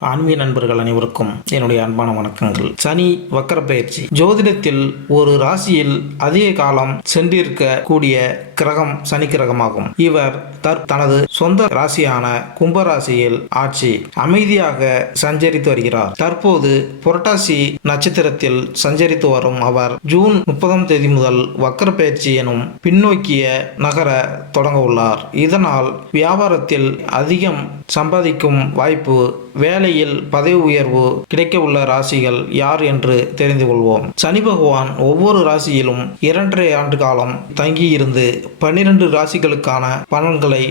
ஆன்மீக நண்பர்கள் அனைவருக்கும் என்னுடைய அன்பான வணக்கங்கள். சனி வக்கர பயிற்சி. ஜோதிடத்தில் ஒரு ராசியில் அதிக காலம் சென்றிருக்க கூடிய கிரகம் சனி கிரகமாகும். இவர் தற் தனது சொந்த ராசியான கும்பராசியில் ஆட்சி அமைதியாக சஞ்சரித்து வருகிறார். தற்போது புரட்டாசி நட்சத்திரத்தில் சஞ்சரித்து வரும் அவர் ஜூன் முப்பதாம் தேதி முதல் வக்கர பயிற்சி எனும் பின்னோக்கிய நகர தொடங்க உள்ளார். இதனால் வியாபாரத்தில் அதிகம் சம்பாதிக்கும் வாய்ப்பு வேலையில் பதவி உயர்வு கிடைக்க உள்ள ராசிகள் யார் என்று தெரிந்து கொள்வோம். சனி பகவான் ஒவ்வொரு ராசியிலும் இரண்டரை ஆண்டு காலம் தங்கியிருந்து பன்னிரண்டு ராசிகளுக்கான பலன்களை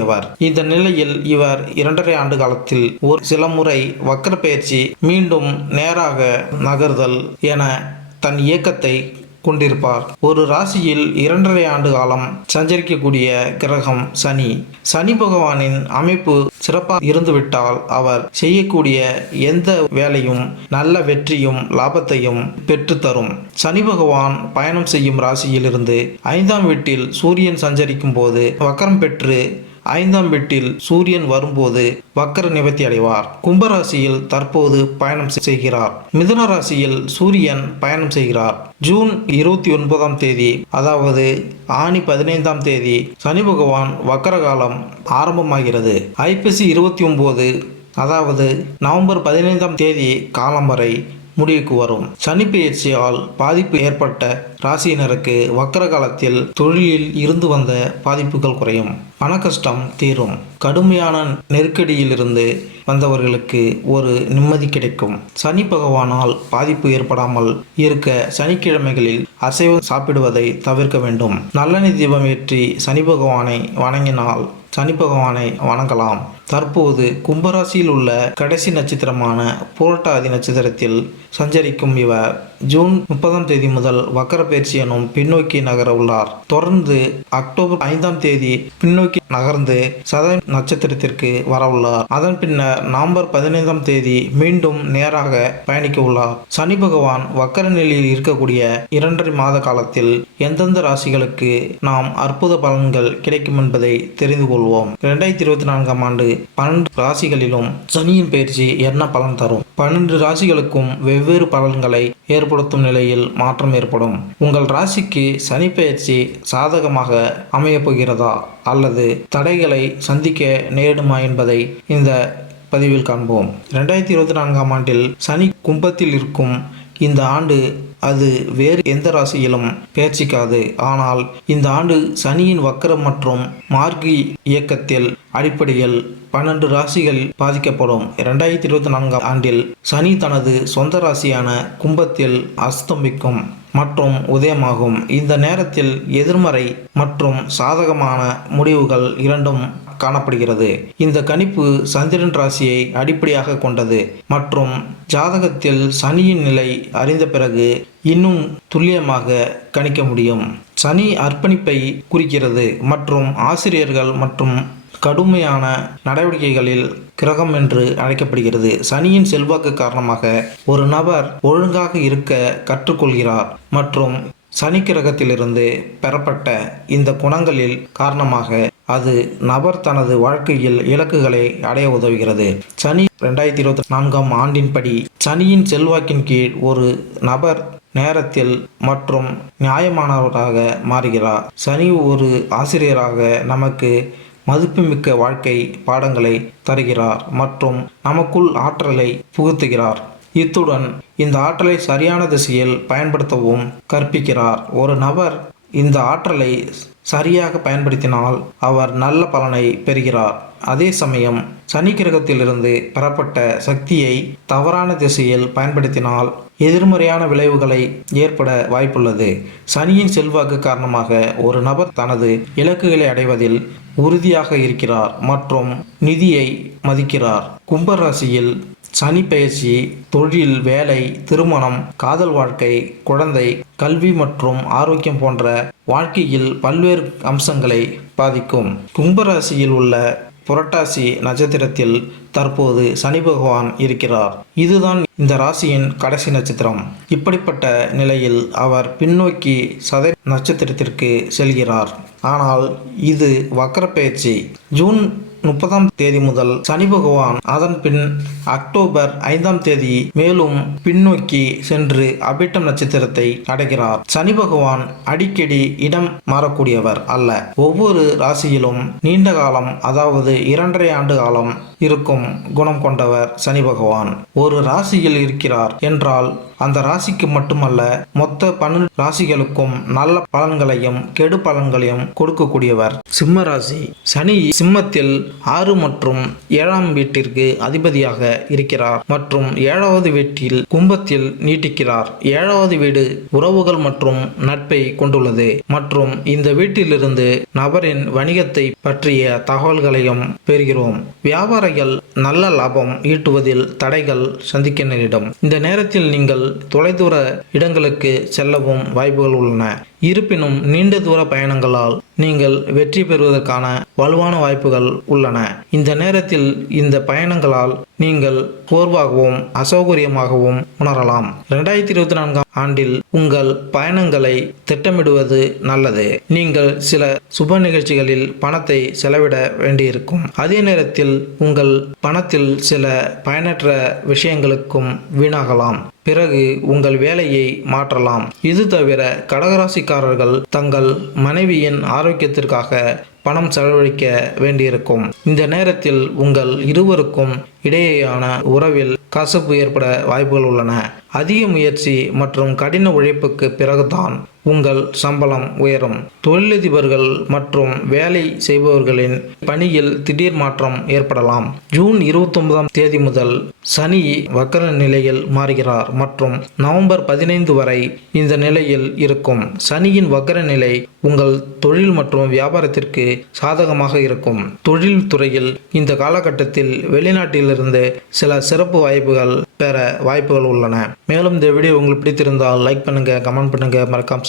தரக்கூடியவர் இந்த நிலையில் இவர் இரண்டரை ஆண்டு காலத்தில் ஒரு சில முறை வக்கர பயிற்சி மீண்டும் நேராக நகர்தல் என தன் இயக்கத்தை கொண்டிருப்பார். ஒரு ராசியில் இரண்டரை ஆண்டு காலம் சஞ்சரிக்கக்கூடிய கிரகம் சனி. சனி பகவானின் அமைப்பு சிறப்பாக இருந்துவிட்டால் அவர் செய்யக்கூடிய எந்த வேலையும் நல்ல வெற்றியும் லாபத்தையும் பெற்றுத்தரும் சனி பகவான் பயணம் செய்யும் ராசியிலிருந்து ஐந்தாம் வீட்டில் சூரியன் சஞ்சரிக்கும் போது வக்கரம் பெற்று ஐந்தாம் வீட்டில் சூரியன் வரும்போது வக்கர நிவர்த்தி அடைவார். கும்பராசியில் தற்போது பயணம் செய்கிறார். மிதுன ராசியில் சூரியன் பயணம் செய்கிறார். ஜூன் இருபத்தி ஒன்பதாம் தேதி அதாவது ஆணி பதினைந்தாம் தேதி சனி பகவான் வக்கரகாலம் ஆரம்பமாகிறது. ஐப்பசி இருபத்தி ஒன்பது அதாவது நவம்பர் பதினைந்தாம் தேதி காலம் வரை முடிவுக்கு வரும். சனி பெயர்ச்சியால் பாதிப்பு ஏற்பட்ட ராசியினருக்கு வக்கர காலத்தில் தொழிலில் இருந்து வந்த பாதிப்புகள் குறையும். பண கஷ்டம் தீரும். கடுமையான நெருக்கடியிலிருந்து வந்தவர்களுக்கு ஒரு நிம்மதி கிடைக்கும். சனி பகவானால் பாதிப்பு ஏற்படாமல் இருக்க சனிக்கிழமைகளில் அசைவம் சாப்பிடுவதை தவிர்க்க வேண்டும். நல்லெண்ணெய் தீபம் ஏற்றி சனி பகவானை வணங்கினால் சனி பகவானை வணங்கலாம். தற்போது கும்பராசியில் உள்ள கடைசி நட்சத்திரமான புரட்டாதி நட்சத்திரத்தில் சஞ்சரிக்கும் இவர் ஜூன் முப்பதாம் தேதி முதல் வக்கர பயிற்சி எனும் பின்னோக்கி நகர உள்ளார். தொடர்ந்து அக்டோபர் ஐந்தாம் தேதி பின்னோக்கி நகர்ந்து சத நட்சத்திரத்திற்கு வரவுள்ளார் அதன் பின்னர் நவம்பர் பதினைந்தாம் தேதி மீண்டும் நேராக பயணிக்க உள்ளார். சனி பகவான் வக்கர நிலையில் இருக்கக்கூடிய இரண்டரை மாத காலத்தில் எந்தெந்த ராசிகளுக்கு நாம் அற்புத பலன்கள் கிடைக்கும் என்பதை தெரிந்து கொள்வோம். இரண்டாயிரத்தி இருபத்தி நான்காம் ஆண்டு பன்னெண்டு ராசிகளிலும் சனியின் பயிற்சி என்ன பலன் தரும்? பன்னெண்டு ராசிகளுக்கும் வெவ்வேறு பலன்களை ஏற்படுத்தும் நிலையில் மாற்றம் ஏற்படும். உங்கள் ராசிக்கு சனி பயிற்சி சாதகமாக அமையப் போகிறதா? அல்லது தடைகளை சந்திக்க நேரிடுமா என்பதை இந்த பதிவில் காண்போம். ரெண்டாயிரத்தி இருபத்தி நான்காம் ஆண்டில் சனி கும்பத்தில் இருக்கும் இந்த ஆண்டு அது வேறு எந்த ராசியிலும் பேச்சிக்காது. ஆனால் இந்த ஆண்டு சனியின் வக்கரம் மற்றும் மார்கி இயக்கத்தில் அடிப்படையில் பன்னெண்டு ராசிகள் பாதிக்கப்படும். இரண்டாயிரத்தி இருபத்தி நான்காம் ஆண்டில் சனி தனது சொந்த ராசியான கும்பத்தில் அஸ்தமிக்கும். மற்றும் உதயமாகும். இந்த நேரத்தில் எதிர்மறை மற்றும் சாதகமான முடிவுகள் இரண்டும் காணப்படுகிறது. இந்த கணிப்பு சந்திரன் ராசியை அடிப்படையாக கொண்டது மற்றும் ஜாதகத்தில் சனியின் நிலை அறிந்த பிறகு இன்னும் துல்லியமாக கணிக்க முடியும். சனி அர்ப்பணிப்பை குறிக்கிறது மற்றும் ஆசிரியர்கள் மற்றும் கடுமையான நடவடிக்கைகளில் கிரகம் என்று அழைக்கப்படுகிறது. சனியின் செல்வாக்கு காரணமாக ஒரு நபர் ஒழுங்காக இருக்க கற்றுக்கொள்கிறார் மற்றும் சனி கிரகத்திலிருந்து பெறப்பட்ட இந்த குணங்களில் காரணமாக அது நபர் தனது வாழ்க்கையில் இலக்குகளை அடைய உதவுகிறது. சனி ரெண்டாயிரத்தி இருபத்தி நான்காம் ஆண்டின்படி சனியின் செல்வாக்கின் கீழ் ஒரு நபர் நேரத்தில் மற்றும் நியாயமானவராக மாறுகிறார். சனி ஒரு ஆசிரியராக நமக்கு மதிப்புமிக்க வாழ்க்கை பாடங்களை தருகிறார் மற்றும் நமக்குள் ஆற்றலை புகுத்துகிறார். இத்துடன் இந்த ஆற்றலை சரியான திசையில் பயன்படுத்தவும் கற்பிக்கிறார். ஒரு நபர் இந்த ஆற்றலை சரியாக பயன்படுத்தினால் அவர் நல்ல பலனை பெறுகிறார். அதே சமயம் சனி கிரகத்திலிருந்து பெறப்பட்ட சக்தியை தவறான திசையில் பயன்படுத்தினால் எதிர்மறையான விளைவுகளை ஏற்பட வாய்ப்புள்ளது. சனியின் செல்வாக்கு காரணமாக ஒரு நபர் தனது இலக்குகளை அடைவதில் உறுதியாக இருக்கிறார் மற்றும் நிதியை மதிக்கிறார். கும்பராசியில் சனி பயிற்சி தொழில் வேலை திருமணம் காதல் வாழ்க்கை குழந்தை கல்வி மற்றும் ஆரோக்கியம் போன்ற வாழ்க்கையில் பல்வேறு அம்சங்களை பாதிக்கும். கும்பராசியில் உள்ள புரட்டாசி நட்சத்திரத்தில் தற்போது சனி பகவான் இருக்கிறார். இதுதான் இந்த ராசியின் கடைசி நட்சத்திரம். இப்படிப்பட்ட நிலையில் அவர் பின்னோக்கி சதை நட்சத்திரத்திற்கு செல்கிறார். ஆனால் இது வக்கர பயிற்சி ஜூன் முப்பதாம் தேதி முதல் சனி பகவான் அதன் பின் அக்டோபர் ஐந்தாம் தேதி மேலும் பின்னோக்கி சென்று அபிட்டம் நட்சத்திரத்தை அடைகிறார். சனி பகவான் அடிக்கடி இடம் மாறக்கூடியவர் அல்ல. ஒவ்வொரு ராசியிலும் நீண்ட காலம் அதாவது இரண்டரை ஆண்டு காலம் இருக்கும் குணம் கொண்டவர் சனி பகவான். ஒரு ராசியில் இருக்கிறார் என்றால் அந்த ராசிக்கு மட்டுமல்ல மொத்த பன்னெண்டு ராசிகளுக்கும் நல்ல பலன்களையும் கெடு பலன்களையும் கொடுக்கக்கூடியவர். சிம்ம ராசி சனி சிம்மத்தில் ஆறு மற்றும் ஏழாம் வீட்டிற்கு அதிபதியாக இருக்கிறார். மற்றும் ஏழாவது வீட்டில் கும்பத்தில் நீட்டிக்கிறார். ஏழாவது வீடு உறவுகள் மற்றும் நட்பை கொண்டுள்ளது. மற்றும் இந்த வீட்டிலிருந்து நபரின் வணிகத்தை பற்றிய தகவல்களையும் பெறுகிறோம். வியாபாரிகள் நல்ல லாபம் ஈட்டுவதில் தடைகள் சந்திக்க நேரிடும் இந்த நேரத்தில் நீங்கள் தொலைதூர இடங்களுக்கு செல்லவும் வாய்ப்புகள் உள்ளன. இருப்பினும் நீண்ட தூர பயணங்களால் நீங்கள் வெற்றி பெறுவதற்கான வலுவான வாய்ப்புகள் உள்ளன. இந்த நேரத்தில் இந்த பயணங்களால் நீங்கள் போர்வாகவும் அசௌகரியமாகவும் உணரலாம். இரண்டாயிரத்தி இருபத்தி நான்காம் ஆண்டில் உங்கள் பயணங்களை திட்டமிடுவது நல்லது. நீங்கள் சில சுப நிகழ்ச்சிகளில் பணத்தை செலவிட வேண்டியிருக்கும். அதே நேரத்தில் உங்கள் பணத்தில் சில பயனற்ற விஷயங்களுக்கும் வீணாகலாம். பிறகு உங்கள் வேலையை மாற்றலாம். இது தவிர கடகராசி கடகராசிக்காரர்கள் தங்கள் மனைவியின் ஆரோக்கியத்திற்காக பணம் செலவழிக்க வேண்டியிருக்கும். இந்த நேரத்தில் உங்கள் இருவருக்கும் இடையேயான உறவில் கசப்பு ஏற்பட வாய்ப்புகள் உள்ளன. அதிக முயற்சி மற்றும் கடின உழைப்புக்கு பிறகுதான் உங்கள் சம்பளம் உயரும். தொழிலதிபர்கள் மற்றும் வேலை செய்பவர்களின் பணியில் திடீர் மாற்றம் ஏற்படலாம். ஜூன் இருபத்தொன்பதாம் தேதி முதல் சனி வக்கர நிலையில் மாறுகிறார் மற்றும் நவம்பர் பதினைந்து வரை இந்த நிலையில் இருக்கும். சனியின் வக்கர நிலை உங்கள் தொழில் மற்றும் வியாபாரத்திற்கு சாதகமாக இருக்கும். தொழில் துறையில் இந்த காலகட்டத்தில் வெளிநாட்டிலிருந்து சில சிறப்பு வாய்ப்புகள் பெற வாய்ப்புகள் உள்ளன. மேலும் இந்த வீடியோ உங்களுக்கு பிடித்திருந்தால் லைக் பண்ணுங்க கமெண்ட் பண்ணுங்க. மறக்காம